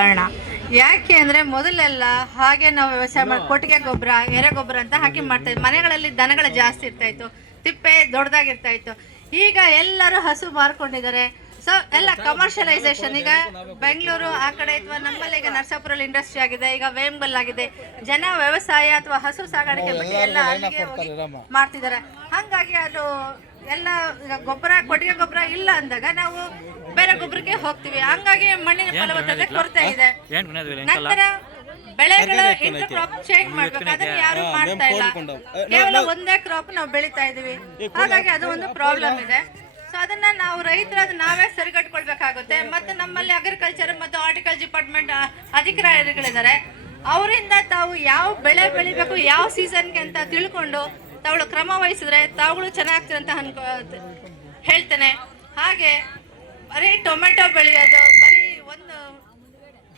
ಕಾರಣ. ಯಾಕೆ ಅಂದರೆ ಮೊದಲೆಲ್ಲ ಹಾಗೆ ನಾವು ವ್ಯವಸಾಯ ಮಾಡಿ ಕೊಟ್ಟಿಗೆ ಗೊಬ್ಬರ ಎರೆ ಗೊಬ್ಬರ ಅಂತ ಹಾಕಿ ಮಾಡ್ತಾ ಇದ್ವಿ. ಮನೆಗಳಲ್ಲಿ ದನಗಳು ಜಾಸ್ತಿ ಇರ್ತಾಯಿತ್ತು ತಿಪ್ಪೆ ದೊಡ್ಡದಾಗಿರ್ತಾ ಇತ್ತು. ಈಗ ಎಲ್ಲರೂ ಹಸು ಮಾರ್ಕೊಂಡಿದ್ದಾರೆ. ಸೊ ಎಲ್ಲ ಕಮರ್ಷಿಯಲೈಸೇಷನ್ ಈಗ ಬೆಂಗಳೂರು ಆ ಕಡೆ ಅಥವಾ ನಮ್ಮಲ್ಲಿ ಈಗ ನರಸಾಪುರಲ್ಲಿ ಇಂಡಸ್ಟ್ರಿ ಆಗಿದೆ ಈಗ ವೇಮ್ಗಲ್ ಆಗಿದೆ. ಜನ ವ್ಯವಸಾಯ ಅಥವಾ ಹಸು ಸಾಗಾಣಿಕೆ ಬಗ್ಗೆ ಎಲ್ಲ ಅಲ್ಲಿಗೆ ಹೋಗಿ ಮಾಡ್ತಿದ್ದಾರೆ ಹಂಗಾಗಿ ಅದು ಎಲ್ಲ ಈಗ ಗೊಬ್ಬರ ಕೊಟ್ಟಿಗೆ ಗೊಬ್ಬರ ಇಲ್ಲ ಅಂದಾಗ ನಾವು ಬೇರೆ ಗೊಬ್ಬರಕ್ಕೆ ಹೋಗ್ತೀವಿ. ಹಂಗಾಗಿ ಮಣ್ಣಿನ ಫಲವತ್ತತೆ ಕೊರತೆ ಇದೆ. ನಂತರ ಬೆಳೆಗಳ ಇಂಟರ್ ಕ್ರಾಪ್ ಚೇಂಜ್ ಮಾಡ್ಬೇಕು. ಅದನ್ನ ಯಾರು ಮಾಡ್ತಾ ಇಲ್ಲ. ಕೇವಲ ಒಂದೇ ಕ್ರಾಪ್ ನಾವು ಬೆಳಿತಾ ಇದೀವಿ ಹಾಗಾಗಿ ಅದು ಒಂದು ಪ್ರಾಬ್ಲಮ್ ಇದೆ. ಸೊ ಅದನ್ನ ನಾವು ರೈತರು ಅದನ್ನ ನಾವೇ ಸರಿಗಟ್ಕೊಳ್ಬೇಕಾಗುತ್ತೆ. ಮತ್ತೆ ನಮ್ಮಲ್ಲಿ ಅಗ್ರಿಕಲ್ಚರ್ ಮತ್ತು ಆರ್ಟಿಕಲ್ ಡಿಪಾರ್ಟ್ಮೆಂಟ್ ಅಧಿಕಾರಿಗಳಿದ್ದಾರೆ. ಅವರಿಂದ ತಾವು ಯಾವ ಬೆಳೆ ಬೆಳಿಬೇಕು ಯಾವ ಸೀಸನ್ಗೆ ಅಂತ ತಿಳ್ಕೊಂಡು ತಾವುಗಳು ಕ್ರಮ ವಹಿಸಿದ್ರೆ ತಾವುಗಳು ಚೆನ್ನಾಗ್ತಿರಂತ ಅನ್ಕೋ ಹೇಳ್ತೇನೆ. ಹಾಗೆ ಬರೀ ಟೊಮೆಟೊ ಬೆಳೆಯೋದು ಬರೀ ಒಂದು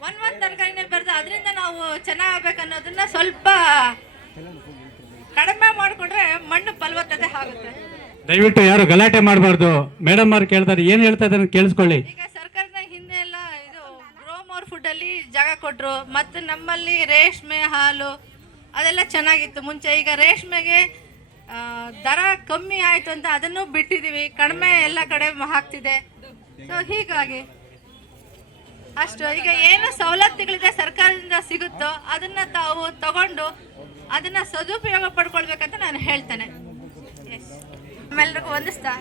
ಒಂದ್ ಒಂದ್ ತರಕಾರಿನೇ ಬರ್ದು ಅದರಿಂದ ನಾವು ಚೆನ್ನಾಗಬೇಕು ಅನ್ನೋದನ್ನ ಸ್ವಲ್ಪ ಕಡಿಮೆ ಮಾಡಿಕೊಂಡ್ರೆ ಮಣ್ಣು ಫಲವತ್ತತೆ ಆಗುತ್ತೆ. ದಯವಿಟ್ಟು ಯಾರು ಗಲಾಟೆ ಮಾಡಬಾರ್ದು. ಮೇಡಮ್ ಅವ್ರು ಕೇಳ್ತಾರೆ ಏನು ಹೇಳ್ತಾ ಇದ್ದಾರೆ ಕೇಳಿಸ್ಕೊಳ್ಳಿ. ಈಗ ಸರ್ಕಾರದ ಹಿಂದೆ ಎಲ್ಲ ಇದು ಗ್ರೋಮೋರ್ ಫುಡ್ ಅಲ್ಲಿ ಜಾಗ ಕೊಟ್ರು ಮತ್ತೆ ನಮ್ಮಲ್ಲಿ ರೇಷ್ಮೆ ಹಾಲು ಅದೆಲ್ಲ ಚೆನ್ನಾಗಿತ್ತು. ಮುಂಚೆ ಈಗ ರೇಷ್ಮೆಗೆ ಆ, ದರ ಕಮ್ಮಿ ಆಯ್ತು ಅಂತ ಅದನ್ನು ಬಿಟ್ಟಿದೀವಿ. ಕಡಿಮೆ ಎಲ್ಲ ಕಡೆ ಹಾಕ್ತಿದೆ. ಸೊ ಹೀಗಾಗಿ ಅಷ್ಟು. ಈಗ ಏನು ಸವಲತ್ತುಗಳಿದೆ ಸರ್ಕಾರದಿಂದ ಸಿಗುತ್ತೋ ಅದನ್ನ ತಾವು ತಗೊಂಡು ಅದನ್ನ ಸದುಪಯೋಗ ಪಡ್ಕೊಳ್ಬೇಕಂತ ನಾನು ಹೇಳ್ತೇನೆ. ಎಲ್ಲರಿಗೂ ವಂದಿಸ್ತಾ